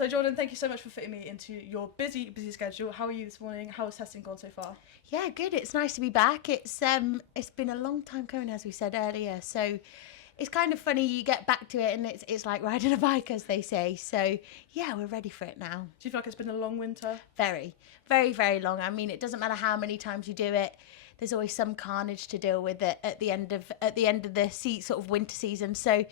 So Jordan, thank you so much for fitting me into your busy schedule. How are you this morning? How has testing gone so far? Yeah, good. It's nice to be back. It's been a long time coming, as we said earlier. So it's kind of funny, you get back to it and it's like riding a bike, as they say. So yeah, we're ready for it now. Do you feel like it's been a long winter? Very, very, very long. I mean, it doesn't matter how many times you do it. There's always some carnage to deal with it at the end of the sort of winter season. So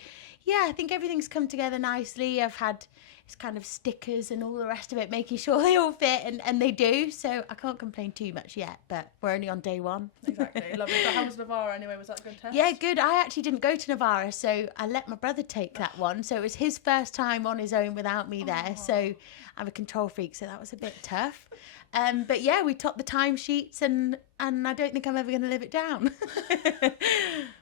yeah, I think everything's come together nicely. I've had it's kind of stickers and all the rest of it, making sure they all fit, and they do. So I can't complain too much yet, but we're only on day one. Exactly. Lovely. So how was Navarra anyway? Was that a good test? Yeah, good. I actually didn't go to Navarra, so I let my brother take that one. So it was his first time on his own without me there. So I'm a control freak, so that was a bit tough. But yeah, we topped the timesheets, and I don't think I'm ever going to live it down.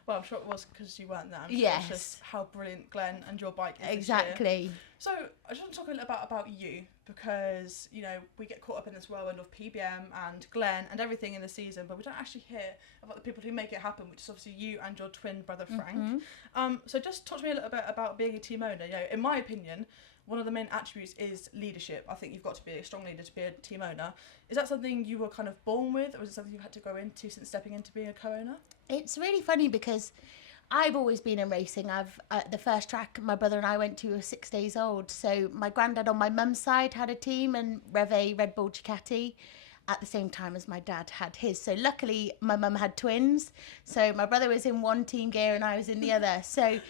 Well, I'm sure it was because you weren't there. I'm sure Yes. It's just how brilliant Glenn and your bike is Exactly. this year. So I just want to talk a little about you, because, you know, we get caught up in this whirlwind of PBM and Glenn and everything in the season, but we don't actually hear about the people who make it happen, which is obviously you and your twin brother Frank. So just talk to me a little bit about being a team owner. You know, in my opinion, one of the main attributes is leadership. I think you've got to be a strong leader to be a team owner. Is that something you were kind of born with, or is it something you've had to grow into since stepping into being a co-owner? It's really funny because I've always been in racing. The first track my brother and I went to was 6 days old. So my granddad on my mum's side had a team, and Reve Red Bull Ducati, at the same time as my dad had his. So luckily my mum had twins. So my brother was in one team gear and I was in the other. So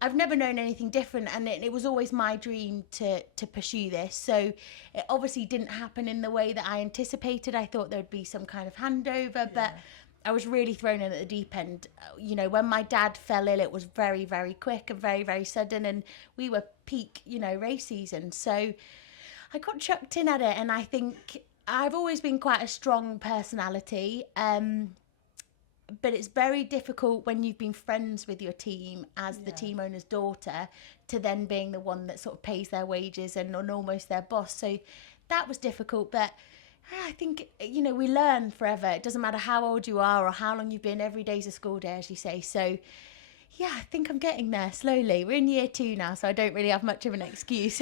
I've never known anything different, and it was always my dream to pursue this. So it obviously didn't happen in the way that I anticipated. I thought there'd be some kind of handover, but I was really thrown in at the deep end. You know, when my dad fell ill, it was very, very quick and very, very sudden, and we were peak, race season. So I got chucked in at it, and I think I've always been quite a strong personality. But it's very difficult when you've been friends with your team as the team owner's daughter to then being the one that sort of pays their wages and almost their boss. So that was difficult, but I think, we learn forever. It doesn't matter how old you are or how long you've been. Every day's a school day, as you say. So yeah, I think I'm getting there slowly. We're in year 2 now, so I don't really have much of an excuse.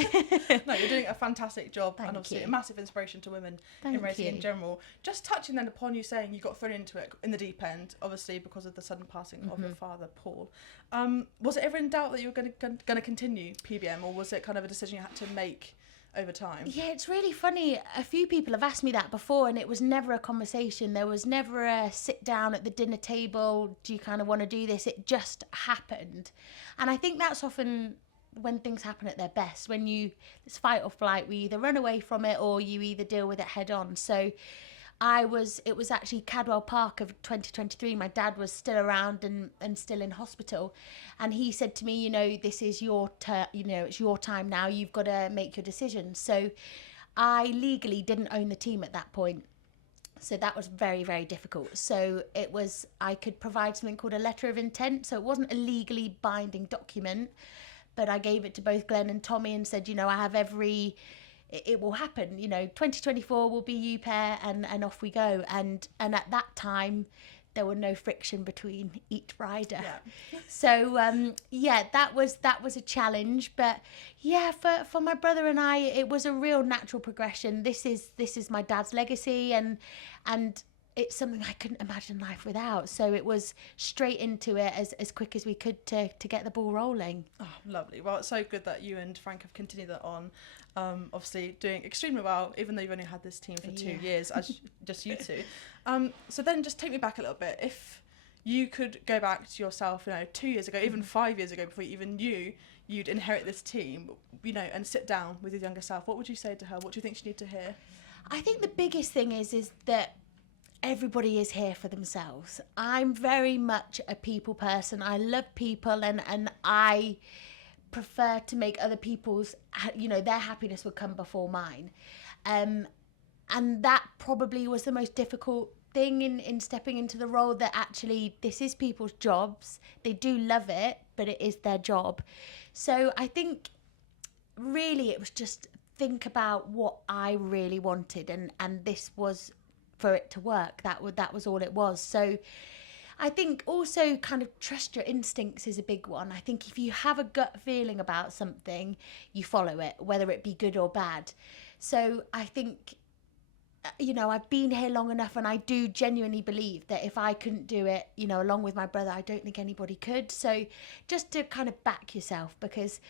No, you're doing a fantastic job. Thank And obviously you. a massive inspiration to women in Thank racing you. in general. Just touching then upon you saying you got thrown into it in the deep end, obviously because of the sudden passing of your father, Paul. Was it ever in doubt that you were going to continue PBM, or was it kind of a decision you had to make over time? Yeah, it's really funny. A few people have asked me that before, and it was never a conversation. There was never a sit down at the dinner table. Do you kind of want to do this? It just happened. And I think that's often when things happen at their best, when it's fight or flight. We either run away from it or you either deal with it head on. So it was actually Cadwell Park of 2023. My dad was still around and still in hospital. And he said to me, this is your it's your time now. You've got to make your decision. So I legally didn't own the team at that point. So that was very, very difficult. So I could provide something called a letter of intent. So it wasn't a legally binding document, but I gave it to both Glenn and Tommy and said, I have it will happen, 2024 will be you pair, and off we go. And at that time, there were no friction between each rider. Yeah. So, that was a challenge. But yeah, for my brother and I, it was a real natural progression. This is my dad's legacy, and it's something I couldn't imagine life without. So it was straight into it as quick as we could to get the ball rolling. Oh, lovely. Well, it's so good that you and Frank have continued that on. Obviously doing extremely well, even though you've only had this team for 2 years, as just you two. So then just take me back a little bit. If you could go back to yourself, 2 years ago, even 5 years ago, before you even knew you'd inherit this team, and sit down with your younger self, what would you say to her? What do you think she needed to hear? I think the biggest thing is that everybody is here for themselves. I'm very much a people person. I love people, and I prefer to make other people's, their happiness would come before mine. And that probably was the most difficult thing in stepping into the role, that actually this is people's jobs. They do love it, but it is their job. So I think really it was just think about what I really wanted, and this was for it to work. That was all it was. So I think also kind of trust your instincts is a big one. I think if you have a gut feeling about something, you follow it, whether it be good or bad. So I think, I've been here long enough, and I do genuinely believe that if I couldn't do it, along with my brother, I don't think anybody could. So just to kind of back yourself, because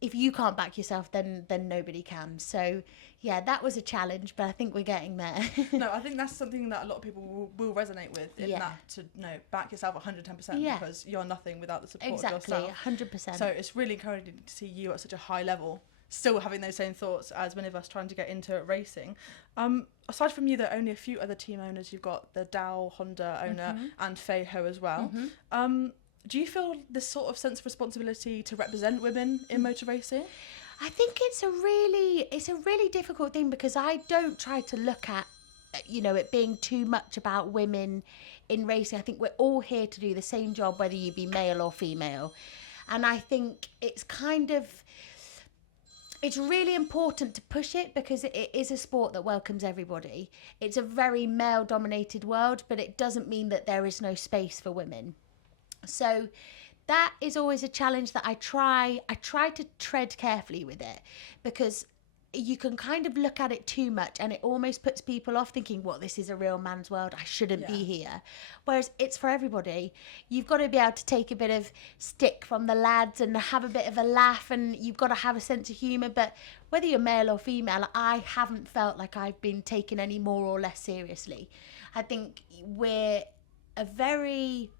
if you can't back yourself, then nobody can. So yeah, that was a challenge, but I think we're getting there. No, I think that's something that a lot of people will resonate with, in that to back yourself 110%, because you're nothing without the support of yourself. 100%. So it's really encouraging to see you at such a high level, still having those same thoughts as many of us trying to get into racing. Aside from you, there are only a few other team owners. You've got the Dow Honda owner and Fei Ho as well. Do you feel this sort of sense of responsibility to represent women in motor racing? I think it's a really difficult thing, because I don't try to look at it being too much about women in racing. I think we're all here to do the same job, whether you be male or female. And I think it's really important to push it, because it is a sport that welcomes everybody. It's a very male dominated world, but it doesn't mean that there is no space for women. So that is always a challenge that I try to tread carefully with it, because you can kind of look at it too much and it almost puts people off, thinking, what, this is a real man's world, I shouldn't be here. Whereas it's for everybody. You've got to be able to take a bit of stick from the lads and have a bit of a laugh, and you've got to have a sense of humour. But whether you're male or female, I haven't felt like I've been taken any more or less seriously. I think we're very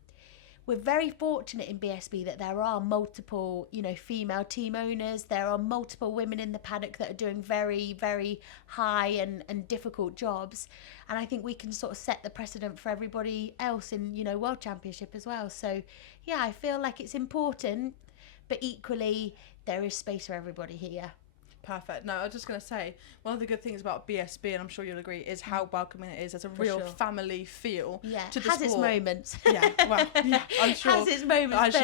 fortunate in BSB that there are multiple, female team owners. There are multiple women in the paddock that are doing very, very high and difficult jobs. And I think we can sort of set the precedent for everybody else in, World Championship as well. So, yeah, I feel like it's important, but equally there is space for everybody here. Perfect. No, I was just going to say, one of the good things about BSB, and I'm sure you'll agree, is how welcoming it is. There's a real family feel to the sport. Has its moments. Yeah, well, yeah, I'm sure. Has its moments,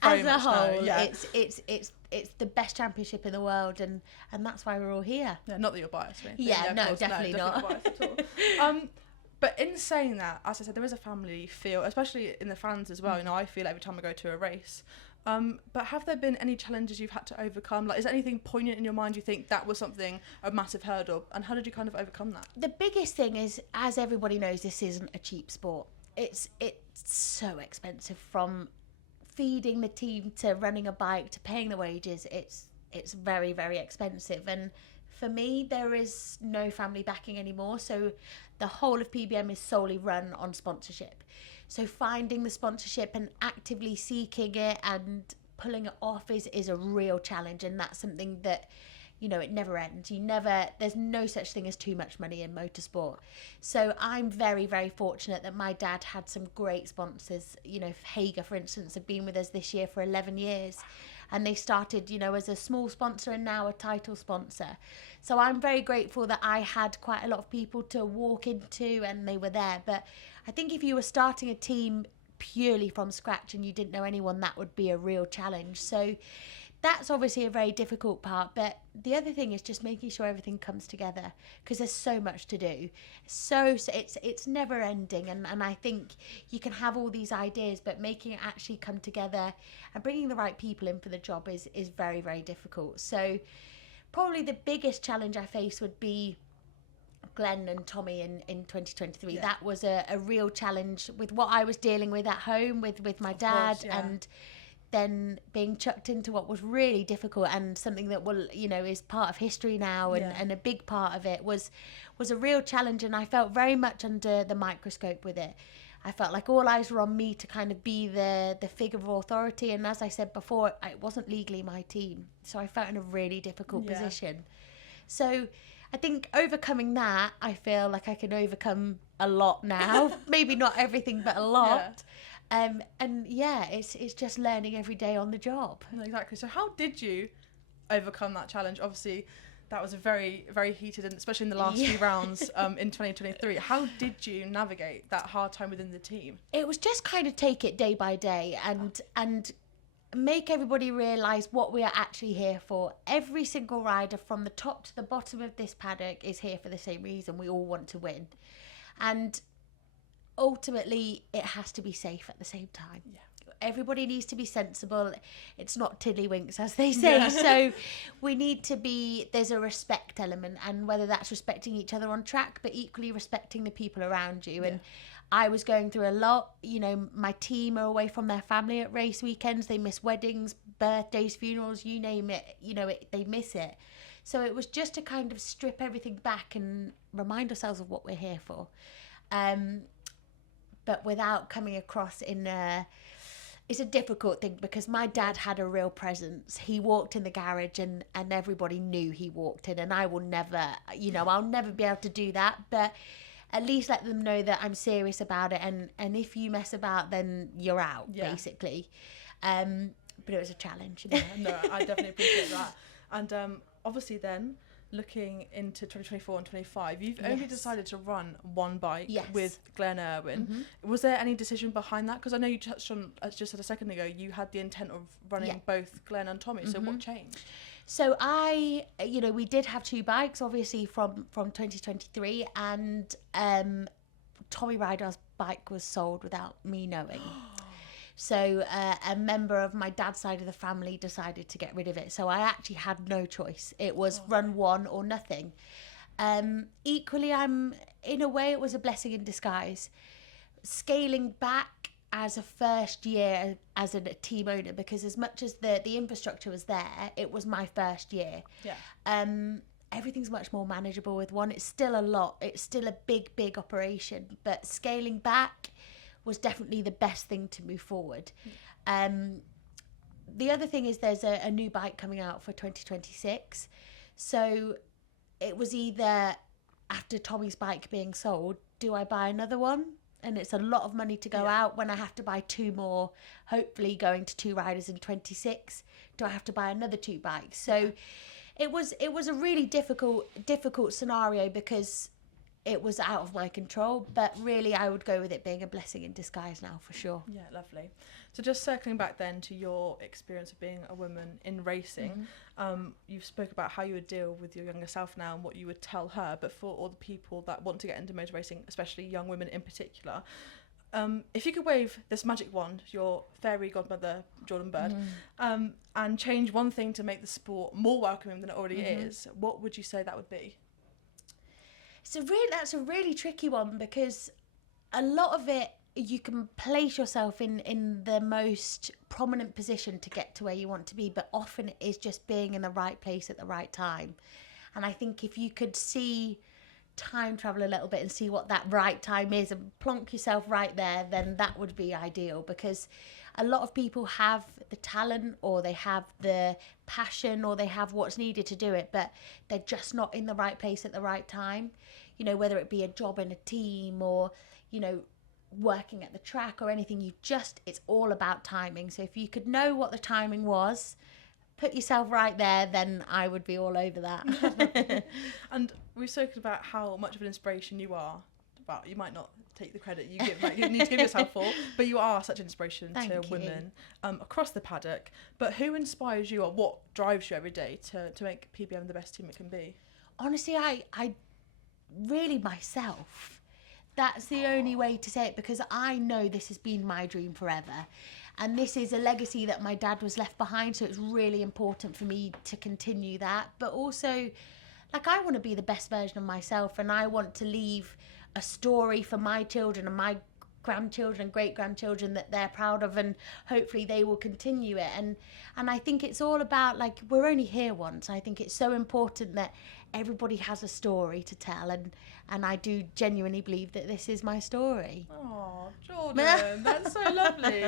as a whole, it's the best championship in the world, and that's why we're all here. Yeah, not that you're biased or anything. Yeah, no, definitely not. Not biased at all. But in saying that, as I said, there is a family feel, especially in the fans as well. I feel every time I go to a race. But have there been any challenges you've had to overcome? Like, is there anything poignant in your mind you think that was a massive hurdle? And how did you kind of overcome that? The biggest thing is, as everybody knows, this isn't a cheap sport. It's so expensive, from feeding the team to running a bike to paying the wages. It's very, very expensive. And for me, there is no family backing anymore. So the whole of PBM is solely run on sponsorship. So finding the sponsorship and actively seeking it and pulling it off is a real challenge. And that's something that, it never ends. There's no such thing as too much money in motorsport. So I'm very, very fortunate that my dad had some great sponsors. Hager, for instance, have been with us this year for 11 years. And they started, as a small sponsor and now a title sponsor. So I'm very grateful that I had quite a lot of people to walk into and they were there. But I think if you were starting a team purely from scratch and you didn't know anyone, that would be a real challenge. So that's obviously a very difficult part. But the other thing is just making sure everything comes together, because there's so much to do. So it's never ending. And I think you can have all these ideas, but making it actually come together and bringing the right people in for the job is very, very difficult. So probably the biggest challenge I face would be Glenn and Tommy in 2023. Yeah. That was a real challenge with what I was dealing with at home with my dad, and then being chucked into what was really difficult and something that is part of history now, and a big part of it was a real challenge. And I felt very much under the microscope with it. I felt like all eyes were on me to kind of be the figure of authority, and as I said before, it wasn't legally my team, so I felt in a really difficult position. So I think overcoming that, I feel like I can overcome a lot now. Maybe not everything, but a lot. It's just learning every day on the job. Exactly. So how did you overcome that challenge? Obviously, that was a very, very heated, and especially in the last few rounds in 2023. How did you navigate that hard time within the team? It was just kind of take it day by day and make everybody realise what we are actually here for. Every single rider from the top to the bottom of this paddock is here for the same reason. We all want to win. And ultimately it has to be safe at the same time. Yeah. Everybody needs to be sensible. It's not tiddlywinks, as they say. So we need to be, there's a respect element, and whether that's respecting each other on track, but equally respecting the people around you. And I was going through a lot. You know, my team are away from their family at race weekends. They miss weddings, birthdays, funerals, you name it. You know, they miss it. So it was just to kind of strip everything back and remind ourselves of what we're here for. But without coming across in it's a difficult thing, because my dad had a real presence. He walked in the garage and everybody knew he walked in, and I will never, you know, I'll never be able to do that, but at least let them know that I'm serious about it, and if you mess about, then you're out, basically. But it was a challenge. Yeah, no, I definitely appreciate that. And obviously then, looking into 2024 and 25, you've only decided to run one bike with Glen Irwin. Was there any decision behind that? Because I know you touched on, as just said a second ago, you had the intent of running both Glen and Tommy. So what changed? So we did have two bikes, obviously from 2023, and Tommy Ryder's bike was sold without me knowing. So a member of my dad's side of the family decided to get rid of it. So I actually had no choice. It was run one or nothing. Equally, in a way, it was a blessing in disguise. Scaling back as a first year as a team owner, because as much as the infrastructure was there, it was my first year. Yeah. Everything's much more manageable with one. It's still a lot. It's still a big operation. But scaling back was definitely the best thing to move forward. The other thing is there's a new bike coming out for 2026. So it was either, after Tommy's bike being sold, do I buy another one? And it's a lot of money to go out when I have to buy two more, hopefully going to two riders in 26. Do I have to buy another two bikes? So it was a really difficult scenario, because it was out of my control, but really I would go with it being a blessing in disguise now, for sure. Yeah, lovely. So just circling back then to your experience of being a woman in racing, you've spoke about how you would deal with your younger self now and what you would tell her, but for all the people that want to get into motor racing, especially young women in particular, if you could wave this magic wand, your fairy godmother, Jordan Bird, and change one thing to make the sport more welcoming than it already is, what would you say that would be? That's a really tricky one, because a lot of it, you can place yourself in the most prominent position to get to where you want to be, but often it is just being in the right place at the right time. And I think if you could see time travel a little bit and see what that right time is and plonk yourself right there, then that would be ideal, because a lot of people have the talent, or they have the passion, or they have what's needed to do it, but they're just not in the right place at the right time. You know, whether it be a job in a team, or, you know, working at the track or anything, it's all about timing. So if you could know what the timing was, put yourself right there, then I would be all over that. And we've spoken about how much of an inspiration you are. Well, you might not take the credit you need to give yourself for, but you are such an inspiration to women across the paddock. But who inspires you, or what drives you every day to make PBM the best team it can be? Honestly, I really myself. That's the only way to say it, because I know this has been my dream forever. And this is a legacy that my dad was left behind, so it's really important for me to continue that. But also, like, I want to be the best version of myself, and I want to leave a story for my children and my grandchildren and great-grandchildren that they're proud of, and hopefully they will continue it. And I think it's all about, like, we're only here once. I think it's so important that everybody has a story to tell, and I do genuinely believe that this is my story. Oh, Jordan, that's so lovely.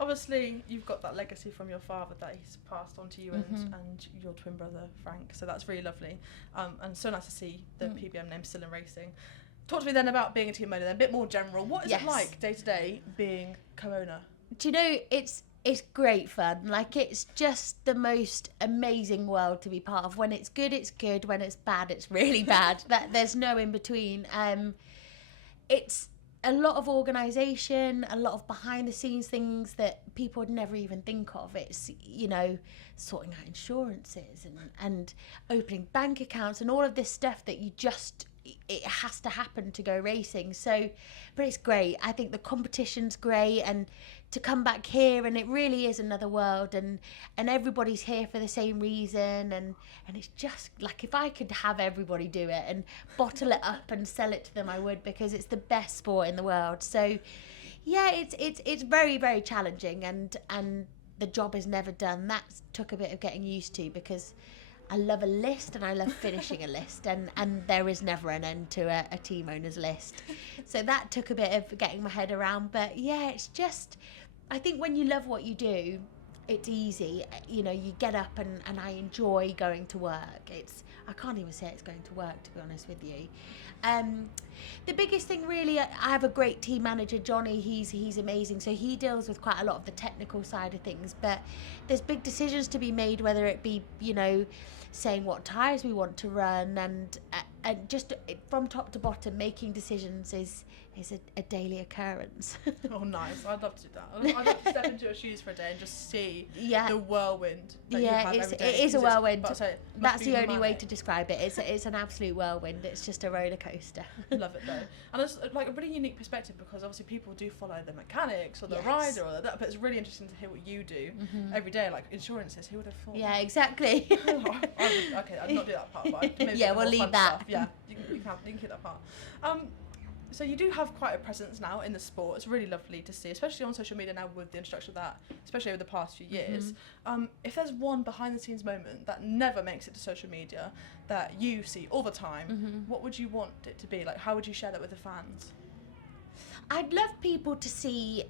Obviously, you've got that legacy from your father that he's passed on to you and your twin brother, Frank. So that's really lovely. And so nice to see the PBM name still in racing. Talk to me then about being a team owner, then a bit more general. What is it like day to day being co-owner? Do you know, it's great fun. Like, it's just the most amazing world to be part of. When it's good, it's good. When it's bad, it's really bad. There's no in between. It's a lot of organisation, a lot of behind the scenes things that people would never even think of. It's, you know, sorting out insurances and opening bank accounts and all of this stuff that you just it has to happen to go racing. So, but it's great. I think the competition's great, and to come back here, and it really is another world, and everybody's here for the same reason, and it's just like, if I could have everybody do it and bottle it up and sell it to them, I would, because it's the best sport in the world. So yeah, it's very, very challenging, and the job is never done. That took a bit of getting used to, because I love a list and I love finishing a list, and there is never an end to a team owner's list. So that took a bit of getting my head around. But yeah, it's just, I think when you love what you do, it's easy. You know, you get up and I enjoy going to work. I can't even say it's going to work, to be honest with you. The biggest thing really, I have a great team manager, Johnny. He's amazing. So he deals with quite a lot of the technical side of things, but there's big decisions to be made, whether it be, you know, saying what tyres we want to run, and just from top to bottom, making decisions is a daily occurrence. Oh, nice. I'd love to do that. I'd love to step into your shoes for a day and just see the whirlwind that you have every day. It is a whirlwind. That's the only way to describe it. It's an absolute whirlwind. It's just a roller coaster. Love it though. And it's like a really unique perspective, because obviously people do follow the mechanics or the rider or that, but it's really interesting to hear what you do every day, like insurances. Who would have thought? Yeah, exactly. Okay, I'd not do that part, but maybe we'll leave that. Stuff. Yeah, you can keep that part. So you do have quite a presence now in the sport. It's really lovely to see, especially on social media now with the introduction of that, especially over the past few years. If there's one behind the scenes moment that never makes it to social media that you see all the time, what would you want it to be? Like, how would you share that with the fans? I'd love people to see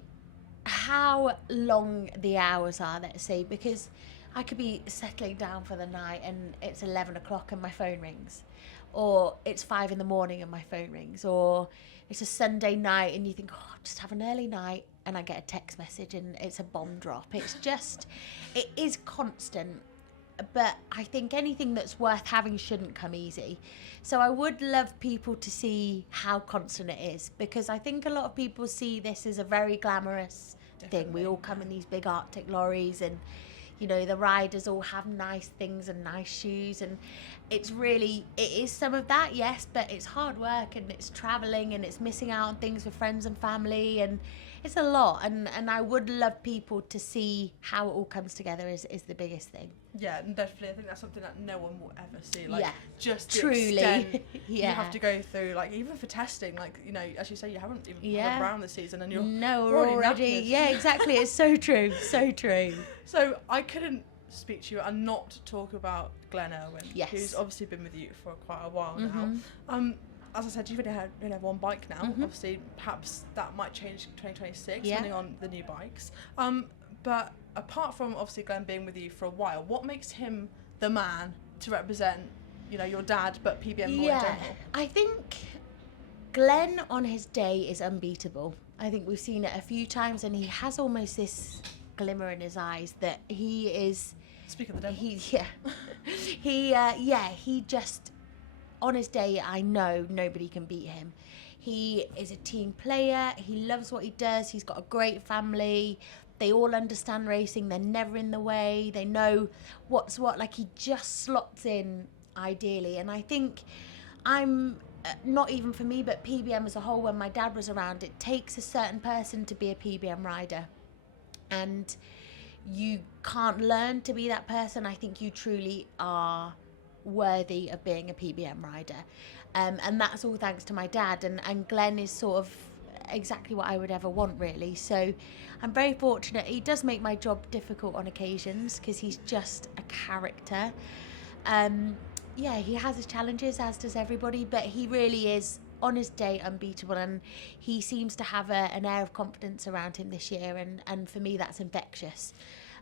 how long the hours are, let's say, because I could be settling down for the night and it's 11 o'clock and my phone rings, or it's 5 a.m. and my phone rings, or it's a Sunday night and you think, oh, just have an early night, and I get a text message and it's a bomb drop. It's just, it is constant. But I think anything that's worth having shouldn't come easy. So I would love people to see how constant it is, because I think a lot of people see this as a very glamorous thing. We all come in these big Arctic lorries, and you know, the riders all have nice things and nice shoes, and it is some of that, yes, but it's hard work, and it's travelling, and it's missing out on things with friends and family, and it's a lot, and I would love people to see how it all comes together is the biggest thing. Yeah, definitely. I think that's something that no one will ever see. Like, just the truly extent you have to go through, like, even for testing, like, you know, as you say, you haven't even had a round this season, and we're already yeah, exactly. It's so true, so true. So I couldn't speak to you and not talk about Glenn Irwin, who's obviously been with you for quite a while now. As I said, you've only have one bike now. Obviously, perhaps that might change in 2026, depending on the new bikes. But apart from obviously Glenn being with you for a while, what makes him the man to represent, you know, your dad, but PBM more in general? I think Glenn on his day is unbeatable. I think we've seen it a few times, and he has almost this glimmer in his eyes that he is. Speak of the devil. He just. On his day, I know nobody can beat him. He is a team player. He loves what he does. He's got a great family. They all understand racing. They're never in the way. They know what's what. Like, he just slots in ideally. And I think not even for me, but PBM as a whole, when my dad was around, it takes a certain person to be a PBM rider. And you can't learn to be that person. I think you truly are worthy of being a PBM rider, and that's all thanks to my dad, and Glenn is sort of exactly what I would ever want, really. So I'm very fortunate. He does make my job difficult on occasions because he's just a character. He has his challenges, as does everybody, but he really is on his day unbeatable, and he seems to have an air of confidence around him this year, and for me that's infectious.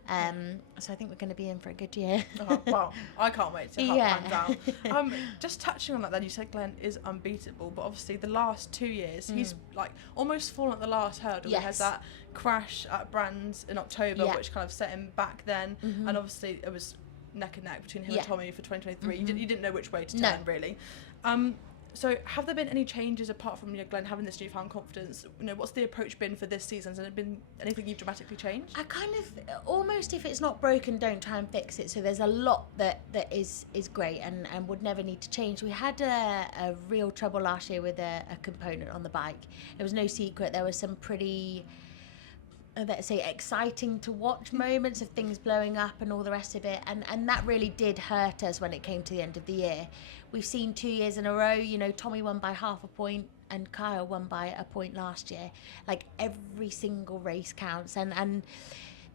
So I think we're going to be in for a good year. Well, I can't wait to have plans out. Just touching on that then, you said Glenn is unbeatable, but obviously the last 2 years he's like almost fallen at the last hurdle. He had that crash at Brands in October, which kind of set him back then, and obviously it was neck and neck between him and Tommy for 2023. You didn't know which way to turn, really. So have there been any changes apart from Glenn having this newfound confidence? What's the approach been for this season? Has there been anything you've dramatically changed? I kind of almost, if it's not broken, don't try and fix it. So there's a lot that is great and would never need to change. We had a real trouble last year with a component on the bike. It was no secret. There was some pretty, let's say, exciting to watch moments of things blowing up and all the rest of it, and that really did hurt us when it came to the end of the year. We've seen 2 years in a row, Tommy won by half a point and Kyle won by a point last year. Like, every single race counts, and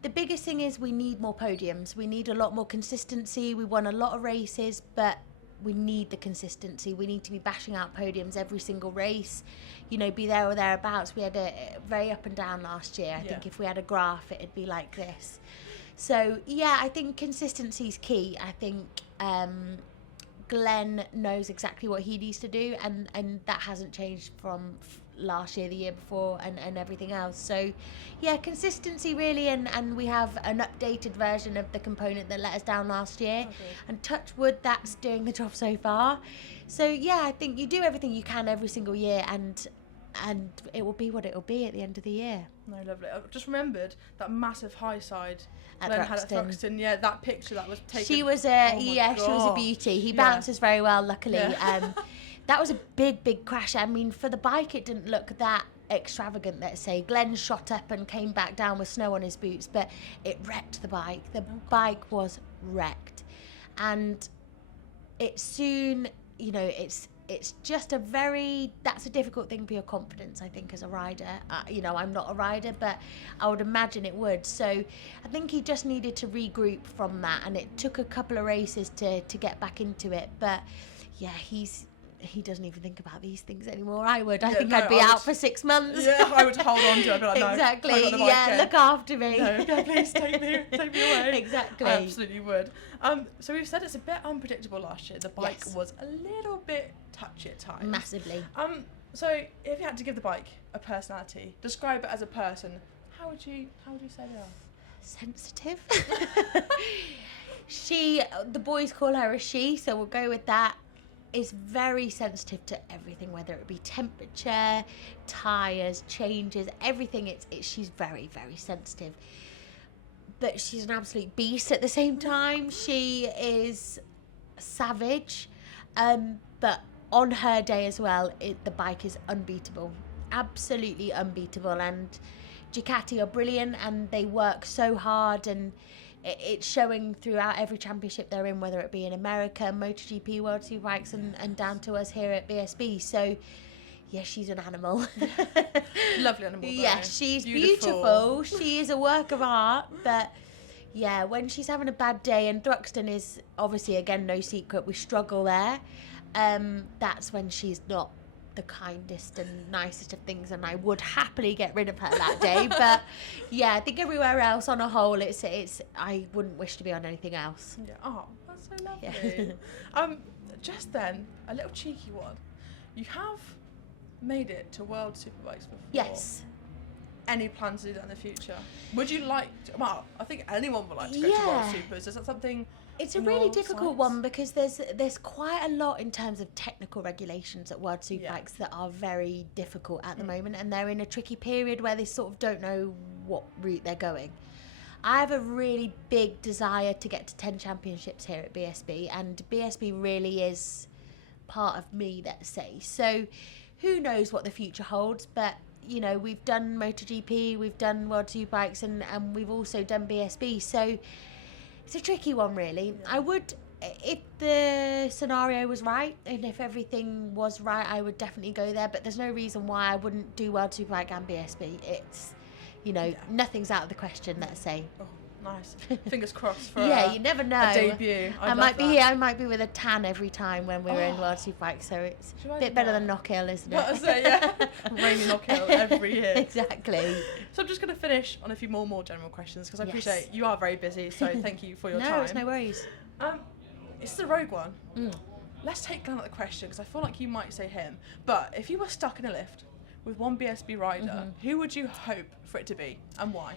the biggest thing is we need more podiums. We need a lot more consistency. We won a lot of races, but we need the consistency. We need to be bashing out podiums every single race, be there or thereabouts. We had a very up and down last year. I think if we had a graph, it'd be like this. So, yeah, I think consistency is key. I think Glenn knows exactly what he needs to do, and that hasn't changed from last year, the year before, and everything else. So, yeah, consistency really, and we have an updated version of the component that let us down last year. Okay. And touch wood, that's doing the job so far. So, yeah, I think you do everything you can every single year, and it will be what it will be at the end of the year. No, lovely. I just remembered that massive high side at Glenn had at Thruxton. Yeah, that picture that was taken. She was she was a beauty. He bounces very well, luckily. Yeah. That was a big crash. I mean, for the bike, it didn't look that extravagant, let's say. Glenn shot up and came back down with snow on his boots, but it wrecked the bike. The bike was wrecked. And it soon, it's just that's a difficult thing for your confidence, I think, as a rider. I'm not a rider, but I would imagine it would. So I think he just needed to regroup from that, and it took a couple of races to get back into it. But yeah, he doesn't even think about these things anymore. I would. I think I'd be out for 6 months. Yeah, I would hold on to it. I'd be like, no, exactly. Look after me. No, please take me away. Exactly. I absolutely would. So we've said it's a bit unpredictable last year. The bike was a little bit touchy at times. Massively. So if you had to give the bike a personality, describe it as a person, how would you say they are? Sensitive. The boys call her a she, so we'll go with that. Is very sensitive to everything, whether it be temperature, tyres, changes, everything. She's very, very sensitive. But she's an absolute beast at the same time. She is savage, but on her day as well, the bike is unbeatable, absolutely unbeatable. And Ducati are brilliant, and they work so hard, and it's showing throughout every championship they're in, whether it be in America, MotoGP, World Superbikes, and down to us here at BSB. So, yeah, she's an animal. Lovely animal. Yeah, she's beautiful. She is a work of art. But, yeah, when she's having a bad day, and Thruxton is obviously, again, no secret, we struggle there. That's when she's not the kindest and nicest of things, and I would happily get rid of her that day. But yeah, I think everywhere else on a whole, it's I wouldn't wish to be on anything else. Yeah. Oh, that's so lovely. Yeah. Just then, a little cheeky one. You have made it to World Superbikes before. Yes. Any plans to do that in the future? Would you like to, well, I think anyone would like to go to World Supers. Is that something? It's a really difficult one, because there's quite a lot in terms of technical regulations at World Superbikes that are very difficult at the moment, and they're in a tricky period where they sort of don't know what route they're going. I have a really big desire to get to 10 championships here at BSB, and BSB really is part of me, let's say. So who knows what the future holds, but we've done MotoGP, we've done World Superbikes, and we've also done BSB. So it's a tricky one, really. Yeah. I would, if the scenario was right, and if everything was right, I would definitely go there. But there's no reason why I wouldn't do World Superbike and BSB. It's, nothing's out of the question, let's say. Oh, nice. Fingers crossed for you never know. A debut. I might be here. I might be with a tan every time when we're in World Superbike, so it's a bit better than Knockhill, isn't it? What I say, yeah. Raining Knockhill every year. Exactly. So I'm just going to finish on a few more general questions, because I appreciate you are very busy, so thank you for your time. No, it's no worries. It's the rogue one. Let's take Glenn at the question, because I feel like you might say him. But if you were stuck in a lift with one BSB rider, who would you hope for it to be, and why?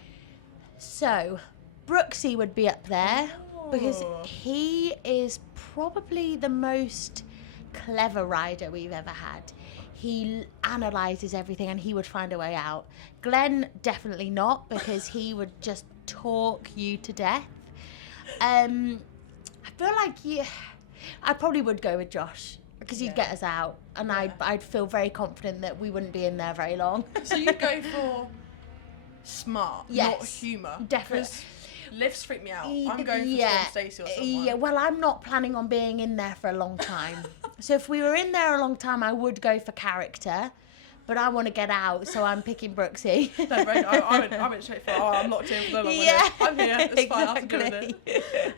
So, Brooksy would be up there, because he is probably the most clever rider we've ever had. He analyses everything and he would find a way out. Glenn, definitely not, because he would just talk you to death. I feel like I probably would go with Josh, because he'd get us out, and I'd feel very confident that we wouldn't be in there very long. So you'd go for smart, not humour. Definitely. Lifts freak me out. I'm going for Storm Stacey or someone. Yeah, well, I'm not planning on being in there for a long time. So if we were in there a long time, I would go for character. But I want to get out, so I'm picking Brooksy. No, right, I went straight for, I'm locked in for the long one. I'm here, it's fine, I'll have to do with it.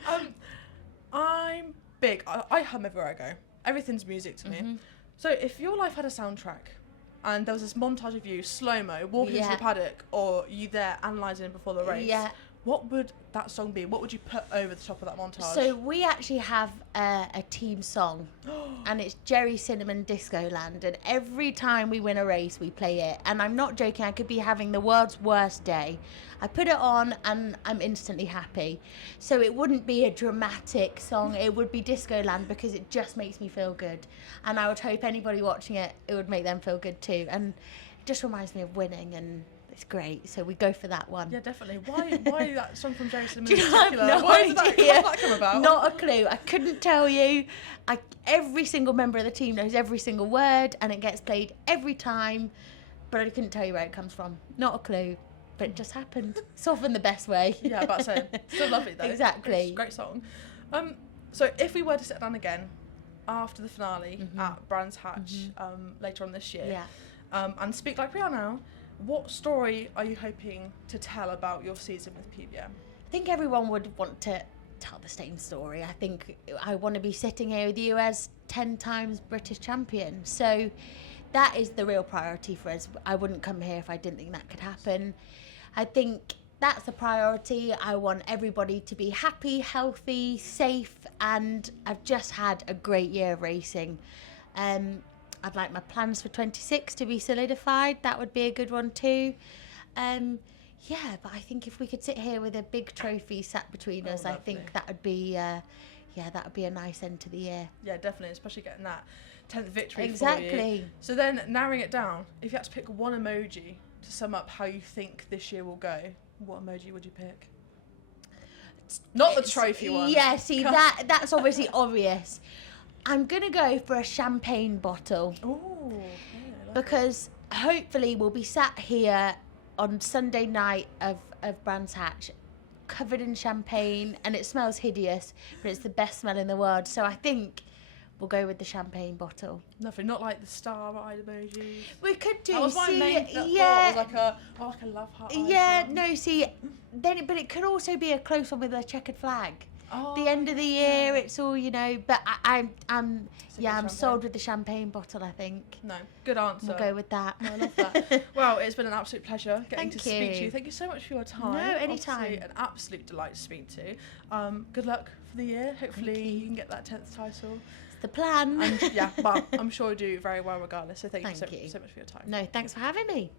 I'm big. I hum everywhere I go. Everything's music to me. So if your life had a soundtrack, and there was this montage of you, slow-mo, walking into the paddock, or you there analysing before the race, what would that song be? What would you put over the top of that montage? So we actually have a team song, and it's Jerry Cinnamon Disco Land, and every time we win a race we play it, and I'm not joking, I could be having the world's worst day. I put it on and I'm instantly happy. So it wouldn't be a dramatic song, it would be Disco Land, because it just makes me feel good, and I would hope anybody watching it would make them feel good too, and it just reminds me of winning, and it's great, so we go for that one. Yeah, definitely. Why that song from Jerry Cinnamon Do in you know, I have particular? no Why did idea. that come about? Not a clue. I couldn't tell you. Every single member of the team knows every single word, and it gets played every time, but I couldn't tell you where it comes from. Not a clue, but it just happened. It's often the best way. Yeah, about to say. Still lovely though. Exactly. Great song. So if we were to sit down again after the finale at Brands Hatch later on this year, and speak like we are now, what story are you hoping to tell about your season with PBM? I think everyone would want to tell the same story. I think I want to be sitting here with you as 10 times British champion. So that is the real priority for us. I wouldn't come here if I didn't think that could happen. I think that's the priority. I want everybody to be happy, healthy, safe, and I've just had a great year of racing. I'd like my plans for 26 to be solidified. That would be a good one too. But I think if we could sit here with a big trophy sat between us, lovely. I think that would be, that would be a nice end to the year. Yeah, definitely, especially getting that 10th victory for Exactly. you. So then, narrowing it down, if you had to pick one emoji to sum up how you think this year will go, what emoji would you pick? Not the trophy one. Yeah, see, that's obviously obvious. I'm going to go for a champagne bottle. Ooh. Because hopefully we'll be sat here on Sunday night of Brands Hatch, covered in champagne, and it smells hideous, but it's the best smell in the world. So I think we'll go with the champagne bottle. Nothing, not like the star-eyed emoji. We could do. That was my main thought. It was like a love heart. Yeah, no, see, but it could also be a close one with a checkered flag. Oh, the end of the year, it's all, but I'm champagne. sold with the champagne bottle, I think. No, good answer. We'll go with that. No, I love that. Well, it's been an absolute pleasure getting to speak to you. you. Thank you so much for your time. No, anytime. Obviously, an absolute delight to speak to. Good luck for the year. Hopefully you can get that 10th title. It's the plan. And well, I'm sure you'll do very well regardless. So thank you so much for your time. No, thanks for having me.